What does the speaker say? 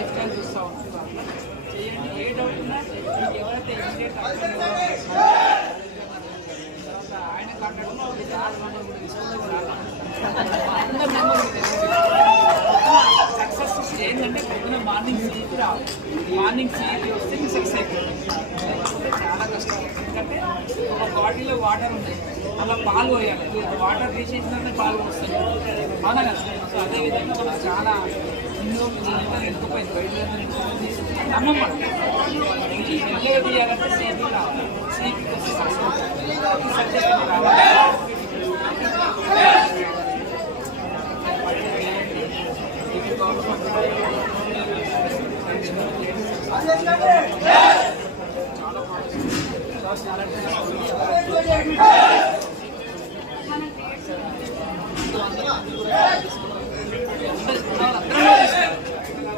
Life style చూస్తూ ఉంటారు. చేయండి, ఏ డౌట్ ఉన్నా మీకు ఎవరైతే ఇమీడియట్ తర్వాత ఆయన కాంటాక్ట్ సక్సెస్ ఏంటంటే పొద్దున మార్నింగ్ సీకి రావాలి. మార్నింగ్ సీకి వస్తే మీకు సక్సెస్ అయిపోతుంది. చాలా కష్టం. ఎందుకంటే ఒక బాటిల్లో వాటర్ ఉంది, అలా పాలు పోయాలి. వాటర్ తీసేసినంటే పాలు వస్తుంది, అవునా కదా? సో అదేవిధంగా మనం చాలా ఎన్నో ఎండుకుపోయింది, బయట నమ్మమ్మ ఎన్నో తీయాలంటే సీపీ రావాలి. సీపీ వస్తే సక్సెస్ రావాలి. చాలా